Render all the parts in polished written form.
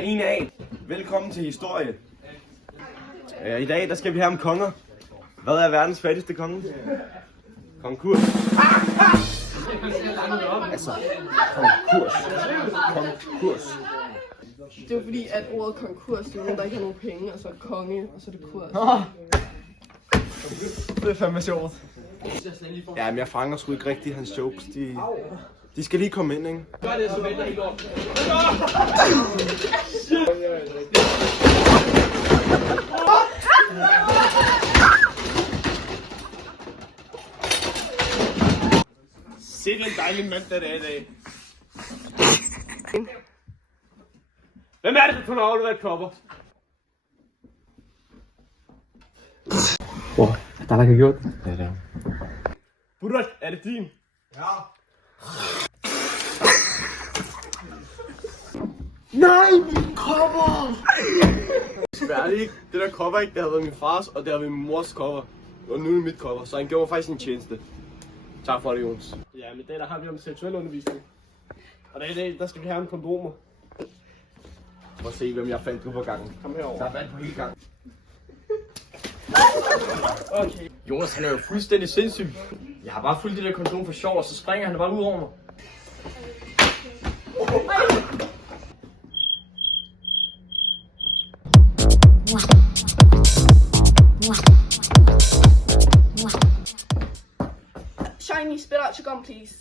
Hej din af. Velkommen til historie. I dag der skal vi have om konger. Hvad er verdens fattigste konge? Konkurs. Altså, konkurs. Konkurs. Det er jo fordi, at ordet konkurs, det er nogen, der ikke har nogen penge, og så konge, og så er det kurs. Det er fandme sjovt. Ja, men jeg fanger sgu ikke rigtig hans jokes. De skal lige komme ind, ikke? Gør det, så venter ikke op. Se den dejlige mand, der er i dag. Hvem er det, der kunne aflevere et kopper? Wow, der har gjort det. Ja, det er. Buddha, er det din? Ja. Nej, min kopper! Sværlig ikke. Det der kopper ikke, det har været min fars, og det har været min mors kopper. Og nu er det mit kopper, så han gjorde mig faktisk en tjeneste. Tak for det, Jons. Ja, men der har vi om seksuel undervisning. Og i dag, der skal vi have en kondomer. Prøv at se, hvem jeg fandt på gangen. Kom herover. Der er vand på hele gangen. Okay. Jonas, han er jo fuldstændig sindssyg. Jeg har bare fulgt det der kondom for sjov, og så springer han bare ud over mig. Shiny, spit out your gum, please.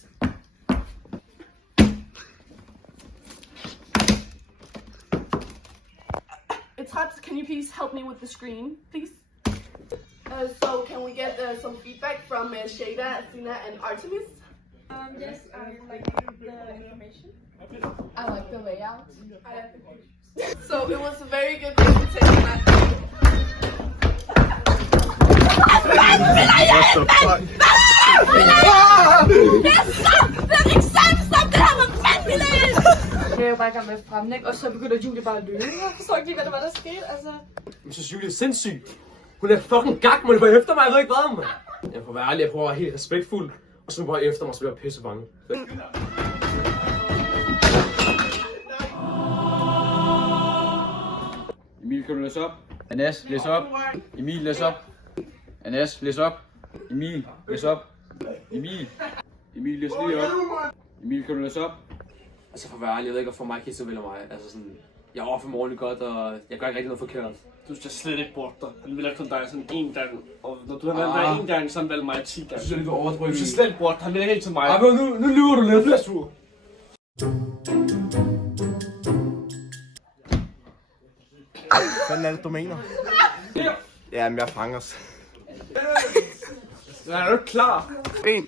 It's hot. Can you please help me with the screen, please? So can we get some feedback from Shada, Athena, and Artemis? Yes, I like the information. I like the layout. I like the pictures. So it was a very good presentation. What the fuck? Jeg er jo bare i gang med at fremlægge, og så begynder Julie bare at løbe. Jeg forstår ikke lige, hvad der var, der skete, altså. Jeg synes, Julie er sindssyg. Hun er fucking gak, må det være efter mig, jeg ved ikke hvad, man. Jeg får være ærlig, jeg prøver at være helt respektfuld. Og så bare efter mig, så bliver jeg pisse bange. Emil, kan du læse op? Anas, læs op. Emil, læs op. Anas, læs op. Emil, læs op. Emil. Emil, læs lige op. Emil, kan du læse op? Altså for at være ærlig, jeg ved ikke, hvorfor mig ikke så vel af mig. Altså sådan, jeg overfor morgenligt godt, og jeg gør ikke rigtig noget forkert. Du skal slet ikke bort dig. Han vil ikke kun dig sådan en gang. Og når du har valgt dig en gang, så har han valgt mig 10 gange. Jeg synes, det er lidt overdrevet. Du skal slet ikke bort dig. Han vil ikke helt til mig. Ej, men nu lyver du lidt. Plads tur. Hvad er det, du mener? Ja, men jeg fanger os. Er du ikke klar? En.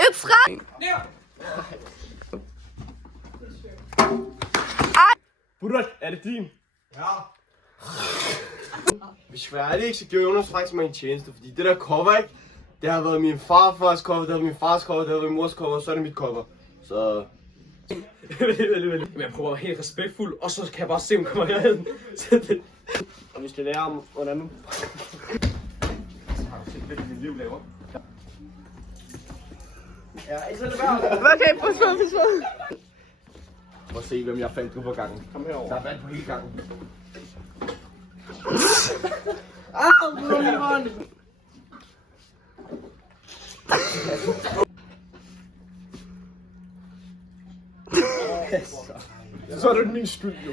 It's right. Buddha, er det din? Hvis jeg er ærlig ikke, så gjorde Jonas faktisk mig en tjeneste. Fordi det der cover, ikke? Det har været min farfars cover, det har været min fars cover, det har været min mors cover, og så er det mit cover. Så... Men jeg prøver at være helt respektfuld, og så kan jeg bare se, om hun kommer herhen. Og vi skal lære om, hvordan man... Okay, pas på. Prøv at se, hvem jeg fandt på gangen. Kom herover. Der er vand på hele gangen. Så er det min skyld, jo.